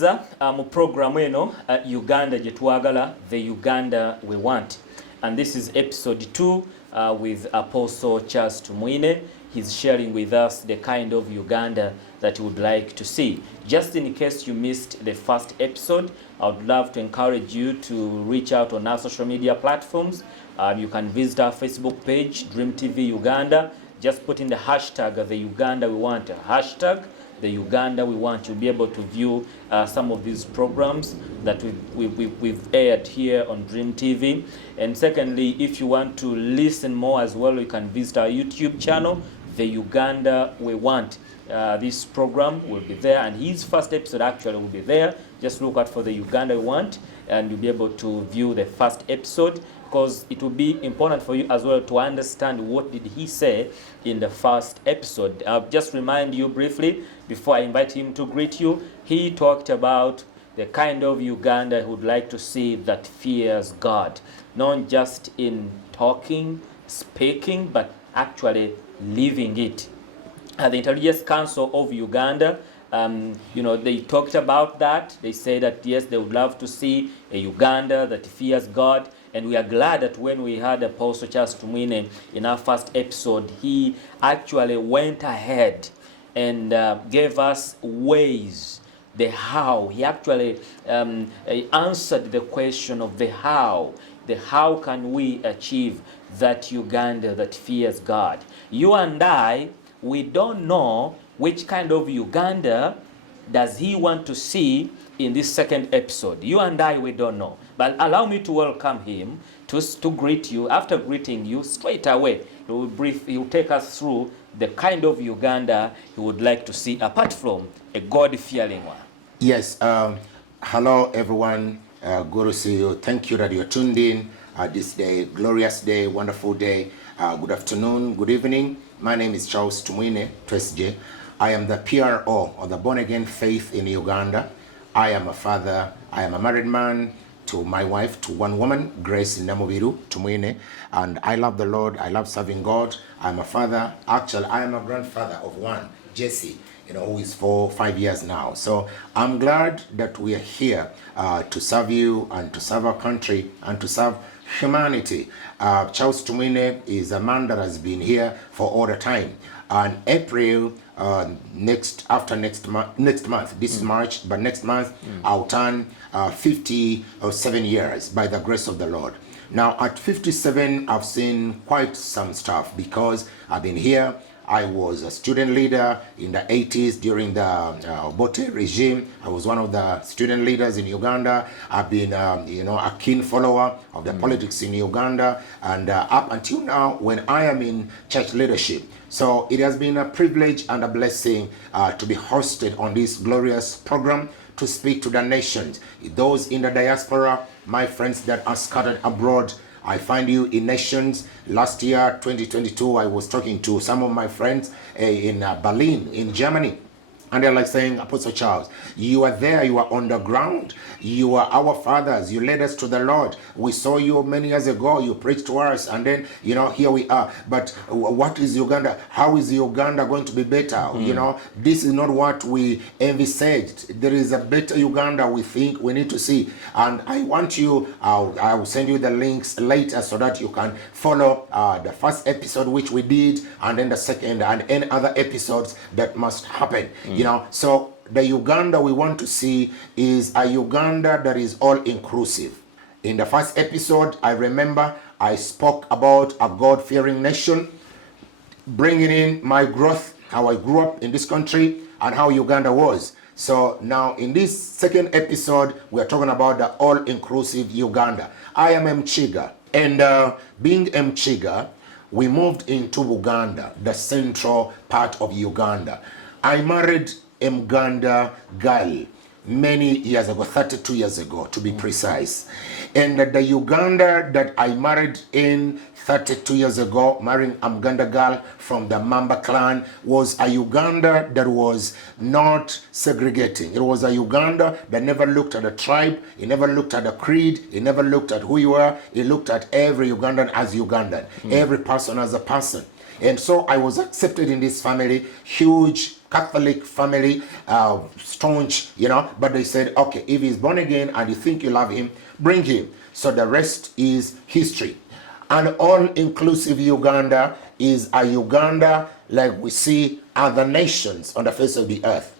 tumaliriza mu program eno Uganda gye twagala, the Uganda we want, and this is episode 2 with Apostle Charles Tumwine'S. He's sharing with us the kind of Uganda that he would like to see. Just in case you missed the first episode, I would love to encourage you to reach out on our social media platforms. You can visit our Facebook page, Dream TV Uganda. Just put in the hashtag the Uganda we want, hashtag the Uganda we want. You'll be able to view some of these programs that we've aired here on Dream TV. And secondly, if you want to listen more as well, you can visit our YouTube channel, the Uganda we want. This program will be there, and his first episode actually will be there. Just look out for the Uganda we want, and you'll be able to view the first episode, because it will be important for you as well to understand what did he say in the first episode. I'll just remind you briefly before I invite him to greet you. He talked about the kind of Uganda he would like to see that fears God, not just in talking, speaking, but actually living it. The Intelligence Council of Uganda, they talked about that. They say that yes, they would love to see a Uganda that fears God. And we are glad that when we had Apostle Charles Tumwine'S in our first episode, he actually went ahead and gave us ways, the how. He actually answered the question of the how. The how can we achieve that Uganda that fears God? You and I, we don't know which kind of Uganda does he want to see in this second episode. You and I, we don't know. But allow me to welcome him to greet you. After greeting you, straight away, he will take us through the kind of Uganda he would like to see, apart from a God-fearing one. Yes. Hello, everyone. Good to see you. Thank you that you're tuned in this day, glorious day, wonderful day. Good afternoon, good evening. My name is Charles Tumwine'S. I am the PRO of the Born Again Faith in Uganda. I am a father. I am a married man to my wife, to one woman, Grace Namubiru Tumwine'S. And I love the Lord. I love serving God. I'm a father. Actually, I am a grandfather of one, Jesse, who is 5 years now. So I'm glad that we are here to serve you and to serve our country and to serve humanity. Charles Tumwine'S is a man that has been here for all the time. And April, next month, this is March, but next month I'll turn 57 years by the grace of the Lord. Now at 57, I've seen quite some stuff because I've been here. I was a student leader in the 80s during the Obote regime. I was one of the student leaders in Uganda. I've been, a keen follower of the politics in Uganda, and up until now, when I am in church leadership. So it has been a privilege and a blessing to be hosted on this glorious program to speak to the nations, those in the diaspora, my friends that are scattered abroad. I find you in nations. Last year, 2022, I was talking to some of my friends in Berlin, in Germany. And they're like saying, Apostle Charles, you are there, you are on the ground. You are our fathers. You led us to the Lord. We saw you many years ago. You preached to us. And then, here we are. But what is Uganda? How is Uganda going to be better? This is not what we envisaged. There is a better Uganda we think we need to see. And I want you, I will send you the links later so that you can follow the first episode, which we did, and then the second, and any other episodes that must happen. So the Uganda we want to see is a Uganda that is all inclusive. In the first episode, I remember I spoke about a God-fearing nation, bringing in my growth, how I grew up in this country, and how Uganda was. So now in this second episode, we are talking about the all-inclusive Uganda. I am Mchiga, and being Mchiga, we moved into Uganda, the central part of Uganda. I married a Muganda girl many years ago, 32 years ago to be precise. And the Uganda that I married in 32 years ago, marrying a Muganda girl from the Mamba clan, was a Uganda that was not segregating. It was a Uganda that never looked at a tribe, it never looked at a creed, it never looked at who you were, it looked at every Ugandan as Ugandan, every person as a person. And so I was accepted in this family, huge Catholic family, staunch, but they said, okay, if he's born again and you think you love him, bring him. So the rest is history. An all-inclusive Uganda is a Uganda like we see other nations on the face of the earth.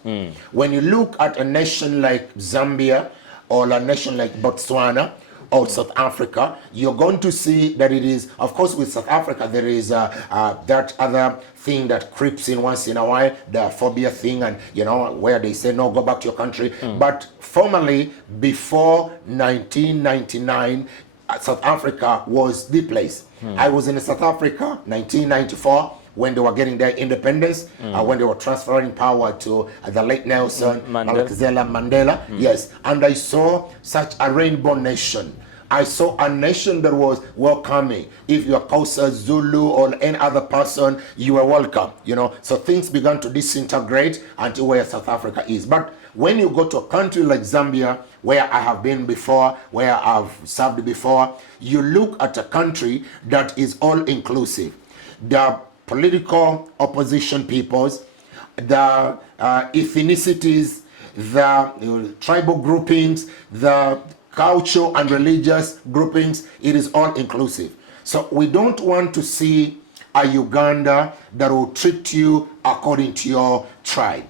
When you look at a nation like Zambia or a nation like Botswana or South Africa, you're going to see that it is, of course, with South Africa, there is that other thing that creeps in once in a while, the phobia thing, and where they say, no, go back to your country. But formally, before 1999, South Africa was the place. I was in South Africa 1994 when they were getting their independence, when they were transferring power to the late Nelson Mandela. Yes, and I saw such a rainbow nation. I saw a nation that was welcoming. If you are Xhosa, Zulu, or any other person, you are welcome. So things began to disintegrate until where South Africa is. But when you go to a country like Zambia, where I have been before, where I've served before, you look at a country that is all inclusive. The political opposition peoples, the ethnicities, the tribal groupings, the cultural and religious groupings, it is all inclusive. So we don't want to see a Uganda that will treat you according to your tribe.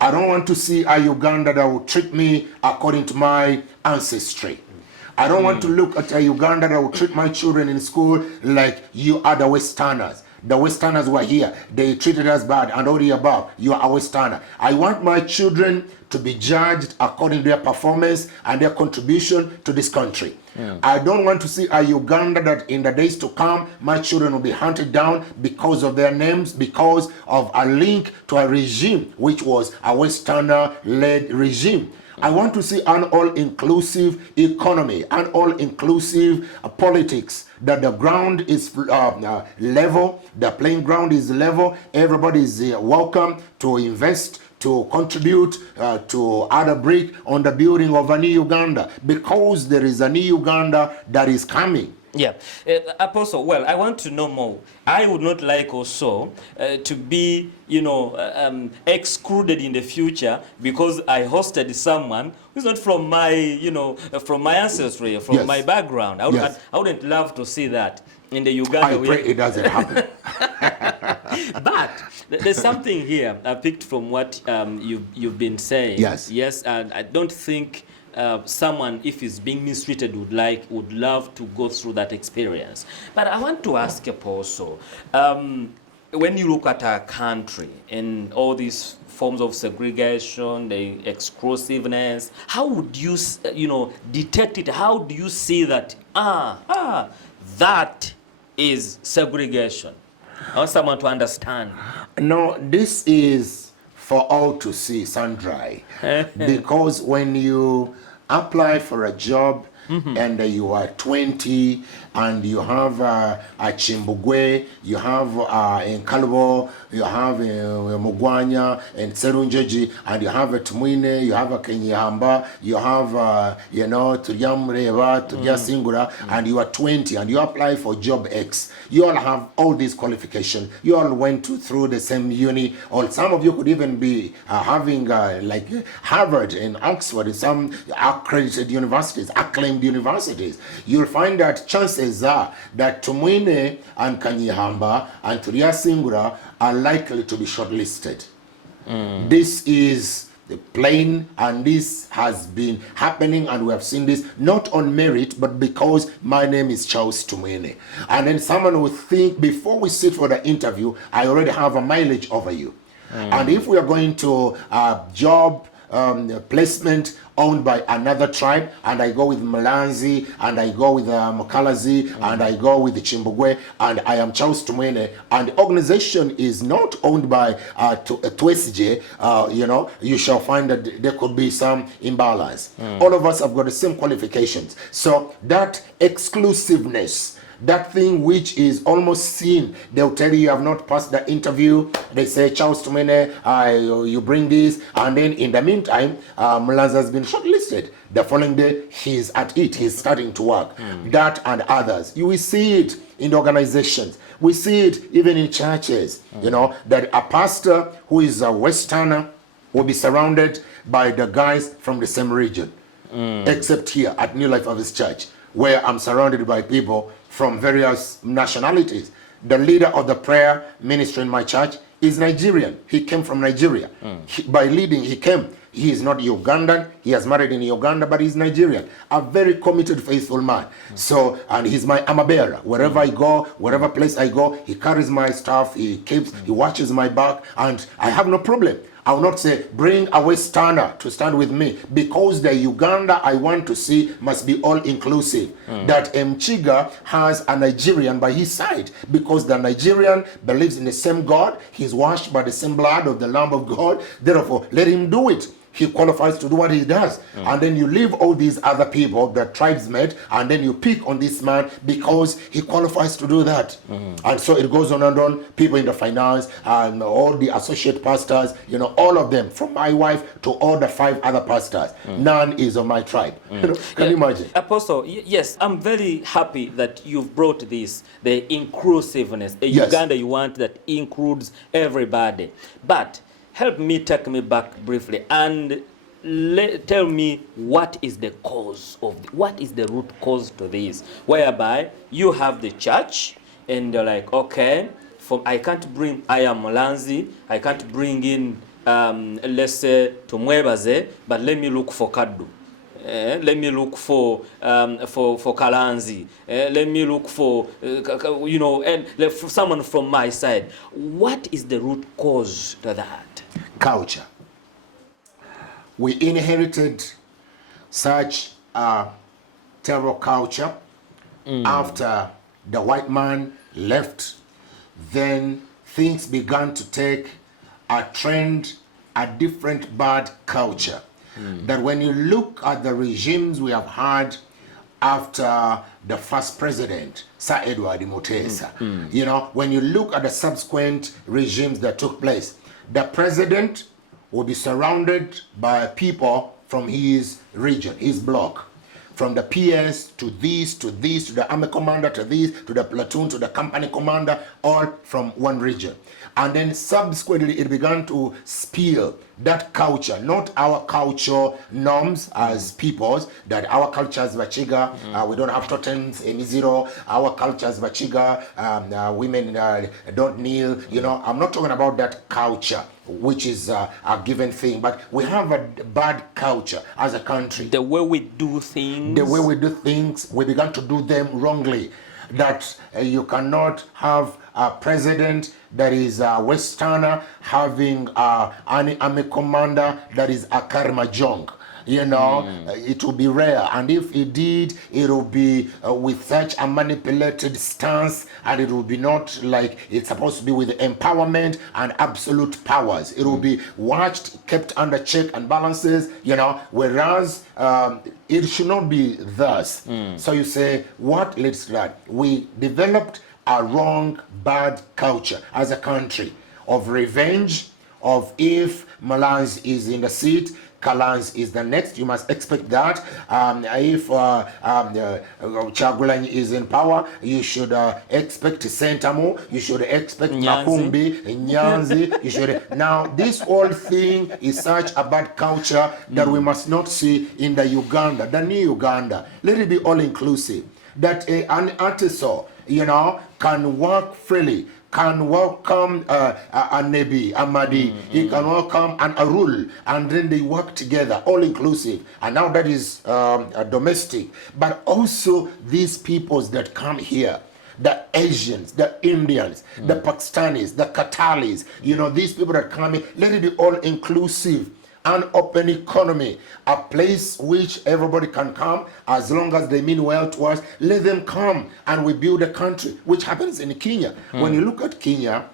I don't want to see a Uganda that will treat me according to my ancestry. I don't want to look at a Uganda that will treat my children in school like you are the Westerners. The Westerners were here. They treated us bad and all the above. You are a Westerner. I want my children to be judged according to their performance and their contribution to this country. I don't want to see a Uganda that in the days to come, my children will be hunted down because of their names, because of a link to a regime, which was a Westerner-led regime. I want to see an all-inclusive economy, an all-inclusive politics, that the ground is level, the playing ground is level, everybody is welcome to invest, to contribute, to add a brick on the building of a new Uganda, because there is a new Uganda that is coming. Yeah, Apostle, well, I want to know more. I would not like also to be, excluded in the future because I hosted someone who's not from my, from my ancestry, from my background. I wouldn't love to see that in the Uganda. I pray it doesn't happen. But there's something here I picked from what you've been saying. Yes, and I don't think someone, if he's being mistreated, would love to go through that experience. But I want to ask Apostle, when you look at our country and all these forms of segregation, the exclusiveness, how would you, detect it? How do you see that? That is segregation. I want someone to understand. No, this is for all to see, Sandra. Because when you apply for a job and you are 20 and you have a Chimbugwe, you have in Kalbo, you have Mugwanya and Serunjeji, and you have a Tumwine, you have a Kenyahamba, you have Turyamreva, Turyasingura, and you are 20 and you apply for job X. You all have all these qualifications. You all went through the same uni, or some of you could even be having like Harvard and Oxford and some accredited universities, acclaimed universities. You'll find that chances are that Tumwine and Kanyihamba and Turyasingura are likely to be shortlisted. This is the plain, and this has been happening, and we have seen this not on merit, but because my name is Charles Tumwine. And then someone would think, before we sit for the interview, I already have a mileage over you. And if we are going to job placement owned by another tribe, and I go with Malanzi, and I go with Mokalazi, and I go with the Chimbugwe, and I am Charles Tumwine, and the organization is not owned by Twesije, you shall find that there could be some imbalance. All of us have got the same qualifications. So that exclusiveness That thing which is almost seen, they'll tell you have not passed the interview. They say, Charles Tumwine'S, you bring this. And then in the meantime, Mulanzi has been shortlisted. The following day, he's at it. He's starting to work. That and others. You will see it in organizations. We see it even in churches, you know, that a pastor who is a Westerner will be surrounded by the guys from the same region. Except here at New Life Harvest Church, where I'm surrounded by people from various nationalities. The leader of the prayer ministry in my church is Nigerian. He came from Nigeria. By leading, he came. He is not Ugandan. He has married in Uganda, but he's Nigerian. A very committed, faithful man. So, and he's my armor bearer. Wherever I go, wherever place I go, he carries my stuff, he keeps, he watches my back, and I have no problem. I will not say, bring a Westerner to stand with me, because the Uganda I want to see must be all-inclusive. That Mchiga has a Nigerian by his side, because the Nigerian believes in the same God, he's washed by the same blood of the Lamb of God, therefore let him do it. He qualifies to do what he does. And then you leave all these other people, the tribesmen, and then you pick on this man because he qualifies to do that. And so it goes on and on. People in the finance and all the associate pastors, you know, all of them, from my wife to all the 5 other pastors, none is of my tribe. You know, can you imagine? Apostle, yes, I'm very happy that you've brought this, the inclusiveness. A Yes. Uganda you want that includes everybody. But help me, take me back briefly and tell me what is the cause of, what is the root cause to this, whereby you have the church and they're like, okay, I can't bring, I am Mulanzi, I can't bring in, let's say, Tumwine'S, but let me look for Kadu. Let me look for Kalanzi. Let me look for, you know, and for someone from my side. What is the root cause to that? Culture. We inherited such a terrible culture after the white man left. Then things began to take a trend, a different bad culture. That when you look at the regimes we have had after the first president, Sir Edward Mutesa, you know, when you look at the subsequent regimes that took place, the president will be surrounded by people from his region, his block. From the PS to this, to this, to the army commander, to this, to the platoon, to the company commander, all from one region. And then subsequently it began to spill that culture, not our culture norms as peoples, that our culture is Vachiga, we don't have totems, Emiziro, our culture is Vachiga, women don't kneel, you know, I'm not talking about that culture, which is a given thing, but we have a bad culture as a country. The way we do things. The way we do things, we began to do them wrongly. That you cannot have a president that is a Westerner having an army commander that is a Karmajong. You know, it will be rare, and if it did, it will be with such a manipulated stance, and it will be not like it's supposed to be with empowerment and absolute powers. It will be watched, kept under check and balances, you know, whereas it should not be thus. So you say, what leads to that? We developed a wrong, bad culture as a country of revenge, of if Mulanzi is in the seat, Kalanzi is the next. You must expect that. If Chagulanyi is in power, you should expect Sentamu. You should expect Makumbi, Nyanzi. You should. Now, this whole thing is such a bad culture that we must not see in the Uganda, the new Uganda. Let it be all inclusive. That an artist, you know, can work freely, can welcome a Nebi, a Mahdi, he can welcome an Arul, and then they work together, all inclusive. And now that is domestic. But also these peoples that come here, the Asians, the Indians, the Pakistanis, the Qataris, you know, these people that come in, let it be all inclusive. An open economy, a place which everybody can come as long as they mean well to us. Let them come and we build a country, which happens in Kenya. When you look at Kenya,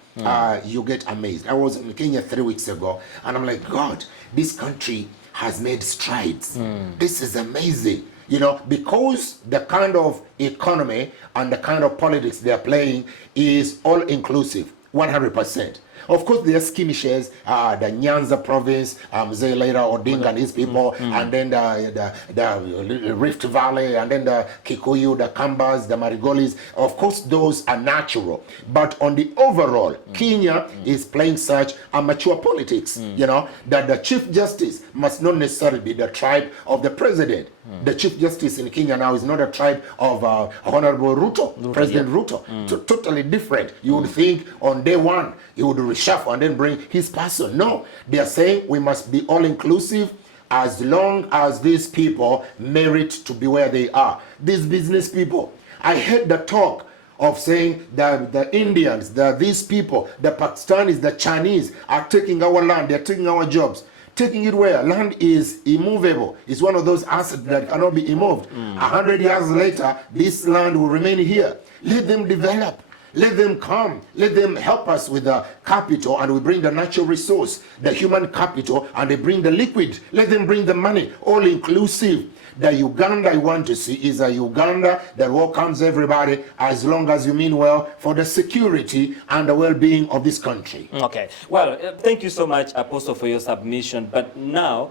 you get amazed. I was in Kenya 3 weeks ago, and I'm like, God, this country has made strides. This is amazing. You know, because the kind of economy and the kind of politics they're playing is all inclusive, 100%. Of course, there are skirmishes, the Nyanza province, Mzee Later Odinga and his people, and then the Rift Valley, and then the Kikuyu, the Kambas, the Marigolis. Of course, those are natural. But on the overall, Kenya is playing such amateur politics, you know, that the Chief Justice must not necessarily be the tribe of the president. The Chief Justice in Kenya now is not a tribe of Honorable Ruto, President Ruto. Totally different. You would think on day one, he would reshuffle and then bring his person. No, they are saying we must be all-inclusive as long as these people merit to be where they are. These business people, I heard the talk of saying that the Indians, these people, the Pakistanis, the Chinese are taking our land, they're taking our jobs. Taking it where? Land is immovable. It's one of those assets that cannot be immoved. 100 years later, this land will remain here. Let them develop. Let them come. Let them help us with the capital, and we bring the natural resource, the human capital, and they bring the liquid. Let them bring the money, all inclusive. The Uganda I want to see is a Uganda that welcomes everybody as long as you mean well for the security and the well-being of this country. Okay. Well, thank you so much, Apostle, for your submission. But now,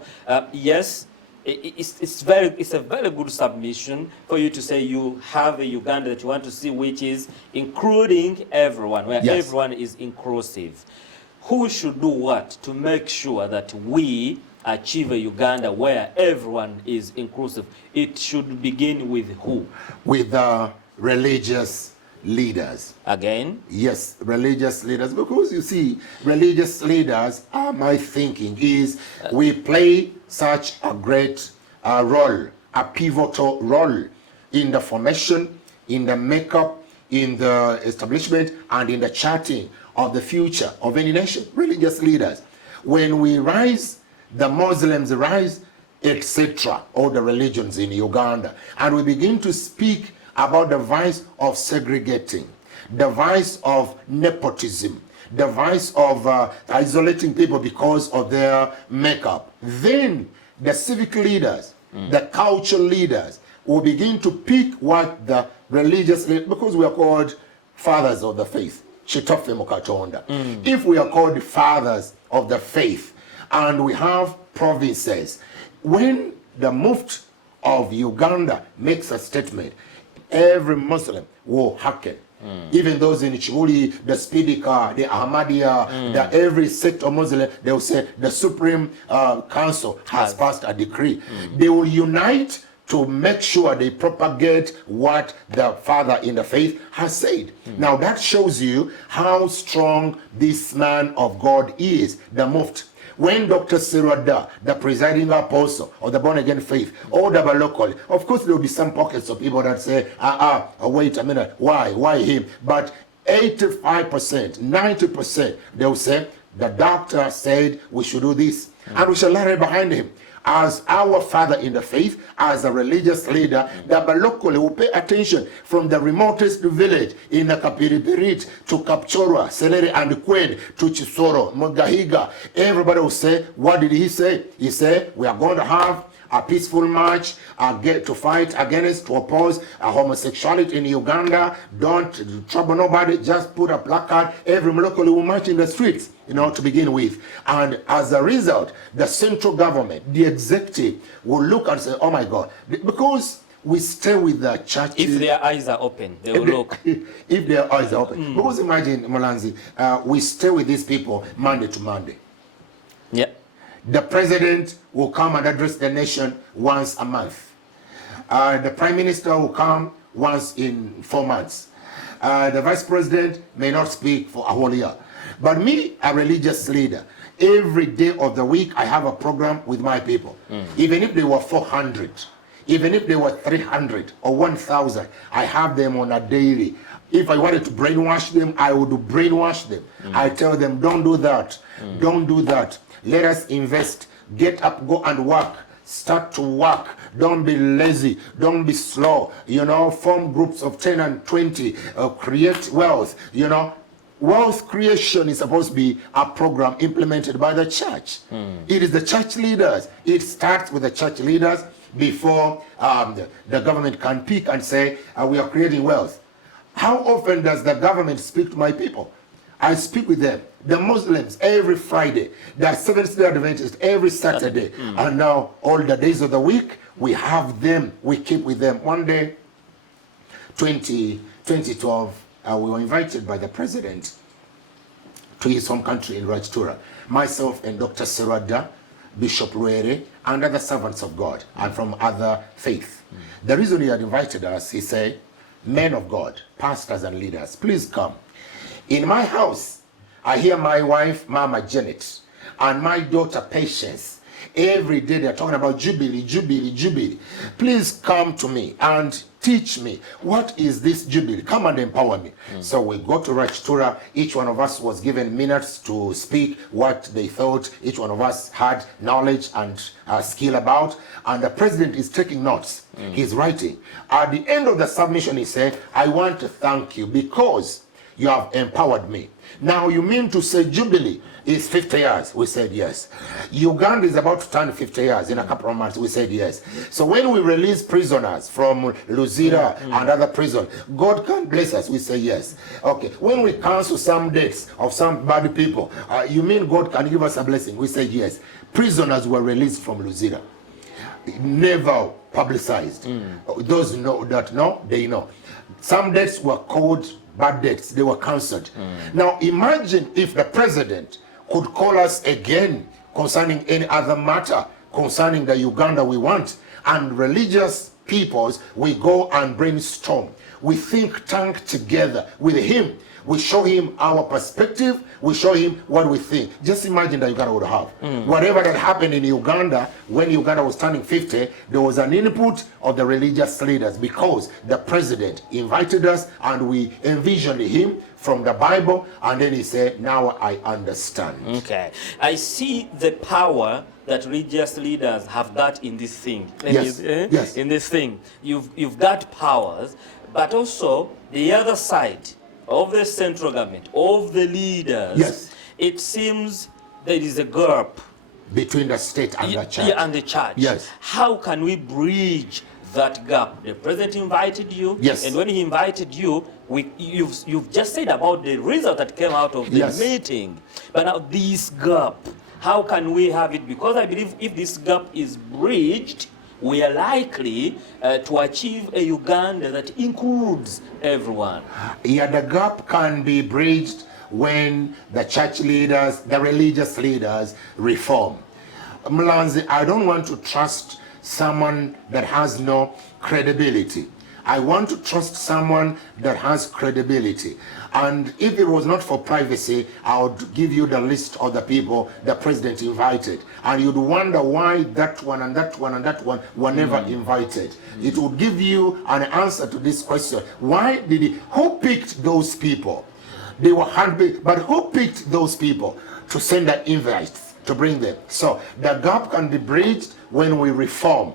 yes, it's a very good submission for you to say you have a Uganda that you want to see, which is including everyone, where everyone is inclusive. Who should do what to make sure that we achieve a Uganda where everyone is inclusive? It should begin with who? With religious leaders. Again? Yes, religious leaders. Because you see, religious leaders, my thinking is we play such a great role, a pivotal role in the formation, in the makeup, in the establishment, and in the charting of the future of any nation. Religious leaders. When we rise, the Muslims rise, etc., all the religions in Uganda, and we begin to speak about the vice of segregating, the vice of nepotism, the vice of isolating people because of their makeup. Then the civic leaders, the cultural leaders will begin to pick what the religious leaders, because we are called fathers of the faith. If we are called fathers of the faith, and we have provinces, when the Mufti of Uganda makes a statement, every Muslim will hearken. Even those in Chibuli, the Spidika, the Ahmadiyya, the every sect of Muslim, they will say the Supreme Council has passed a decree. They will unite to make sure they propagate what the father in the faith has said. Now that shows you how strong this man of God is, the Mufti. When Dr. Sirada, the presiding apostle of the born-again faith, or the local, of course there will be some pockets of people that say, wait a minute, why him? But 85%, 90%, they will say, the doctor said we should do this, and we shall rally behind him. As our father in the faith, as a religious leader, the Balokole will pay attention from the remotest village in the Kapiripirit to Kapchorwa, Senere and Kwen to Chisoro, Mogahiga. Everybody will say, what did he say? He said, we are going to have a peaceful march to fight against, to oppose homosexuality in Uganda. Don't trouble nobody, just put a placard. Every local will march in the streets, you know, to begin with. And as a result, the central government, the executive, will look and say, oh my God, because we stay with the church. If their eyes are open, they will look. If their eyes are open. Because imagine, Molanzi, we stay with these people Monday to Monday. Yeah. The president will come and address the nation once a month. The prime minister will come once in 4 months. The vice president may not speak for a whole year. But me, a religious leader, every day of the week I have a program with my people. Even if they were 400, even if they were 300 or 1,000, I have them on a daily. If I wanted to brainwash them, I would brainwash them. I tell them, don't do that. Don't do that. Let us invest. Get up, go and work. Start to work. Don't be lazy. Don't be slow. You know, form groups of 10 and 20. Create wealth. You know, wealth creation is supposed to be a program implemented by the church. It is the church leaders. It starts with the church leaders. before the government can pick and say, we are creating wealth. How often does the government speak to my people? I speak with them. The Muslims every Friday, the Seventh-day Adventists every Saturday, and now all the days of the week, we have them, we keep with them. One day, 2012, we were invited by the president to his home country in Rajtura. Myself and Dr. Serada, Bishop Ruere, and other servants of God, and from other faiths. The reason he had invited us, he said, men of God, pastors and leaders, please come. In my house, I hear my wife, Mama Janet, and my daughter Patience. Every day they're talking about Jubilee, Jubilee, Jubilee. Please come to me and teach me, what is this Jubilee? Come and empower me. So we go to Rajtura. Each one of us was given minutes to speak what they thought each one of us had knowledge and skill about. And the president is taking notes. He's writing. At the end of the submission, he said, I want to thank you because you have empowered me. Now you mean to say Jubilee is 50 years? We said yes. Uganda is about to turn 50 years in a couple of months. We said yes. So when we release prisoners from Luzira and other prisons, God can bless us. We say yes. Okay. When we cancel some deaths of some bad people, you mean God can give us a blessing? We say yes. Prisoners were released from Luzira. Never publicized. Those that know, they know. Some deaths were called bad deaths. They were cancelled. Now imagine if the president could call us again concerning any other matter concerning the Uganda we want, and religious peoples, we go and brainstorm. We think tank together with him. We show him our perspective. We show him what we think. Just imagine that Uganda would have. Whatever that happened in Uganda, when Uganda was turning 50, there was an input of the religious leaders because the president invited us and we envisioned him from the Bible, and then he said, now I understand. Okay. I see the power that religious leaders have got in this thing. Yes. Yes. In this thing. You've got powers, but also the other side of the central government, of the leaders, yes, it seems there is a gap between the state and the church. Yeah, and the church. Yes. How can we bridge that gap? The president invited you, yes, and when he invited you, you've just said about the result that came out of the yes, meeting. But now this gap, how can we have it? Because I believe if this gap is bridged, we are likely to achieve a Uganda that includes everyone. Yeah, the gap can be bridged when the church leaders, the religious leaders reform. Mlanzi, I don't want to trust someone that has no credibility. I want to trust someone that has credibility. And if it was not for privacy, I would give you the list of the people the president invited. And you'd wonder why that one and that one and that one were never invited. It would give you an answer to this question. Why did he? Who picked those people? They were handpicked, but who picked those people to send the invites, to bring them? So the gap can be bridged when we reform.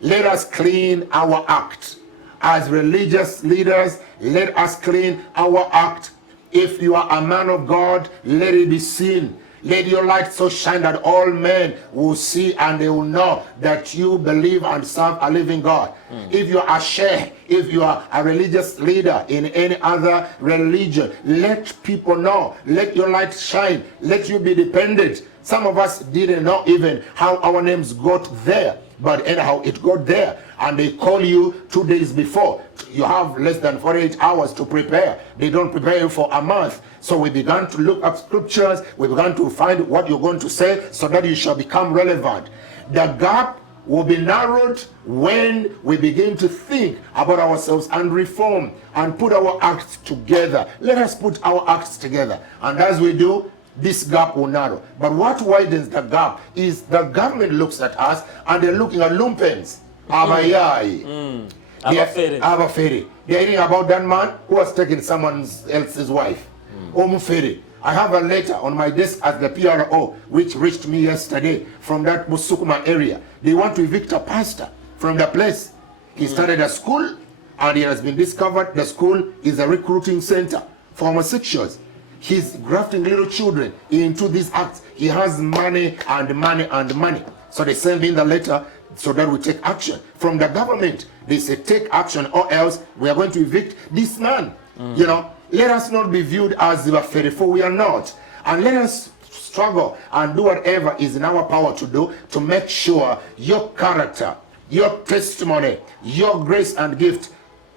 Let us clean our act. As religious leaders, let us clean our act. If you are a man of God, let it be seen. Let your light so shine that all men will see and they will know that you believe and serve a living God. If you are a sheikh, if you are a religious leader in any other religion, let people know. Let your light shine. Let you be dependent. Some of us didn't know even how our names got there. But anyhow, it got there, and they call you 2 days before. You have less than 48 hours to prepare. They don't prepare you for a month. So we began to look up scriptures. We began to find what you're going to say so that you shall become relevant. The gap will be narrowed when we begin to think about ourselves and reform and put our acts together. Let us put our acts together. And as we do, this gap will narrow. But what widens the gap is the government looks at us and they're looking at lumpens. Abayai. Abaferi. They're hearing about that man who has taken someone else's wife. Omuferi. I have a letter on my desk at the PRO which reached me yesterday from that Musukuma area. They want to evict a pastor from the place. He started a school and it has been discovered the school is a recruiting center for homosexuals. He's grafting little children into these acts. He has money and money and money. So they send in the letter so that we take action. From the government, they say take action or else we are going to evict this man. You know, let us not be viewed as the faithful. We are not. And let us struggle and do whatever is in our power to do to make sure your character, your testimony, your grace and gift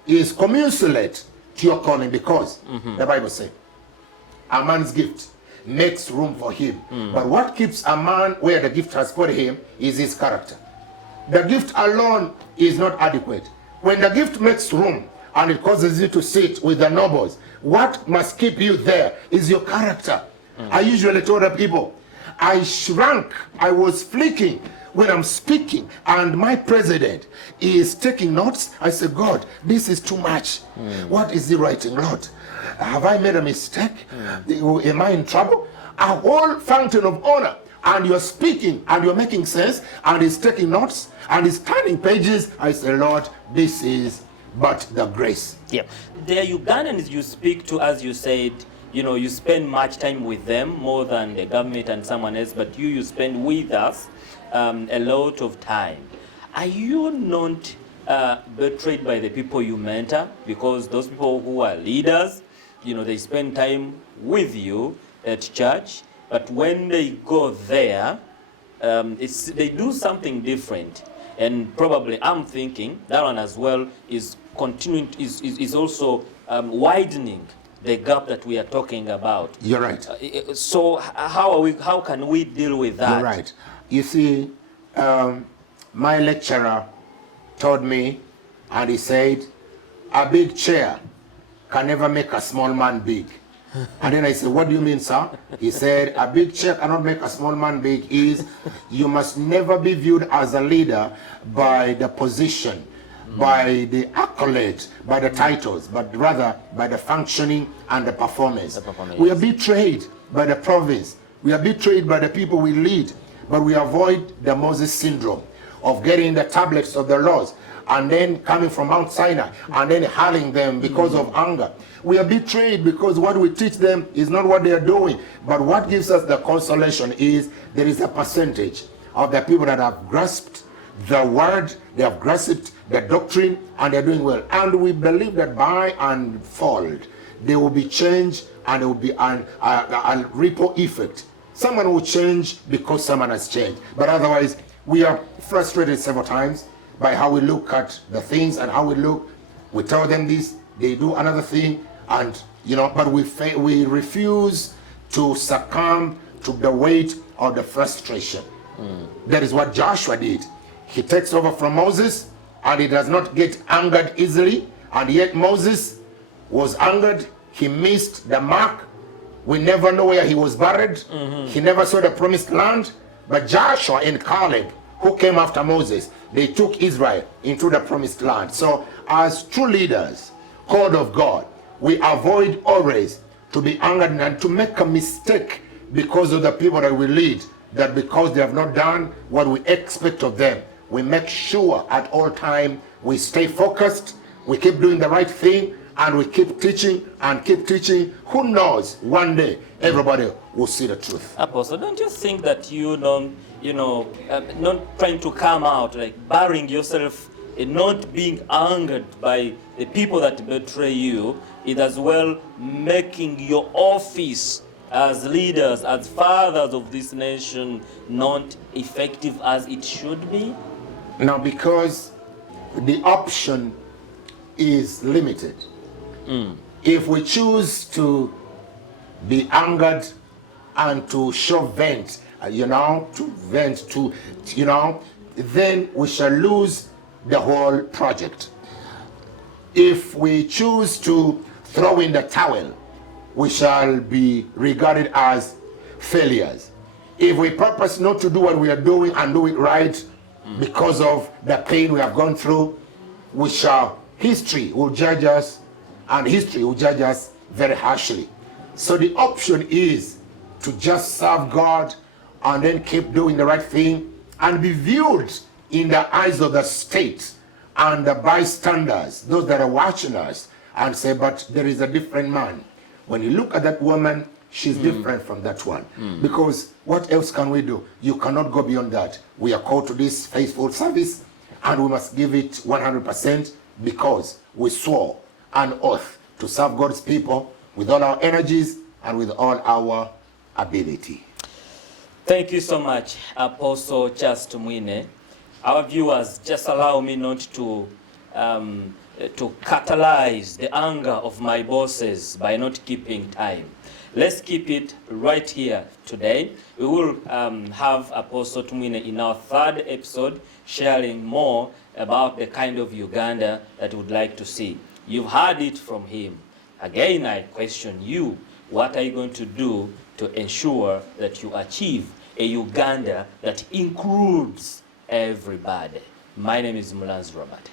is commensurate to your calling, because the Bible says a man's gift makes room for him. But what keeps a man where the gift has put him is his character. The gift alone is not adequate. When the gift makes room and it causes you to sit with the nobles, what must keep you there is your character. I usually told the people, I shrank, I was flicking when I'm speaking and my president is taking notes. I said, God, this is too much. What is he writing, Lord? Have I made a mistake? Am I in trouble? A whole fountain of honor, and you're speaking and you're making sense, and he's taking notes and he's turning pages. I say, Lord, this is but the grace. Yeah. The Ugandans you speak to, as you said, you know, you spend much time with them more than the government and someone else, but you spend with us a lot of time. Are you not betrayed by the people you mentor? Because those people who are leaders, you know, they spend time with you at church, but when they go there, they do something different. And probably I'm thinking that one as well is continuing, is also widening the gap that we are talking about. You're right. So how can we deal with that? You're right. You see, my lecturer told me, and he said, a big chair can never make a small man big. And then I said, what do you mean, sir? He said, a big chair cannot make a small man big. Is you must never be viewed as a leader by the position, by the accolades, by the titles, but rather by the functioning and the performance. We are betrayed by the province. We are betrayed by the people we lead, but we avoid the Moses syndrome of getting the tablets of the laws and then coming from Mount Sinai and then hurling them because of anger. We are betrayed because what we teach them is not what they are doing. But what gives us the consolation is there is a percentage of the people that have grasped the word, they have grasped the doctrine, and they're doing well. And we believe that by and fold, there will be change, and there will be a ripple effect. Someone will change because someone has changed. But otherwise, we are frustrated several times by how we look at the things and how we look. We tell them this, they do another thing, and you know, but we refuse to succumb to the weight of the frustration. That is what Joshua did. He takes over from Moses, and he does not get angered easily, and yet Moses was angered. He missed the mark. We never know where he was buried. He never saw the promised land. But Joshua and Caleb, who came after Moses, they took Israel into the promised land. So as true leaders, called of God, we avoid always to be angered and to make a mistake because of the people that we lead, that because they have not done what we expect of them. We make sure at all time we stay focused, we keep doing the right thing, and we keep teaching and keep teaching. Who knows, one day everybody will see the truth. Apostle, don't you think that you don't, not trying to come out, like burying yourself and not being angered by the people that betray you, is as well making your office as leaders, as fathers of this nation, not effective as it should be? Now, because the option is limited. If we choose to be angered and to show vent, then we shall lose the whole project. If we choose to throw in the towel, we shall be regarded as failures. If we purpose not to do what we are doing and do it right because of the pain we have gone through, history will judge us, and history will judge us very harshly. So the option is to just serve God and then keep doing the right thing and be viewed in the eyes of the state and the bystanders, those that are watching us, and say, but there is a different man. When you look at that woman, she's different from that one. Because what else can we do? You cannot go beyond that. We are called to this faithful service, and we must give it 100% because we swore an oath to serve God's people with all our energies and with all our ability. Thank you so much, Apostle Charles Tumwine. Our viewers, just allow me not to catalyze the anger of my bosses by not keeping time. Let's keep it right here today. We will have Apostle Tumwine in our third episode sharing more about the kind of Uganda that we would like to see. You've heard it from him. Again, I question you. What are you going to do to ensure that you achieve a Uganda that includes everybody? My name is Mulanzi Robert.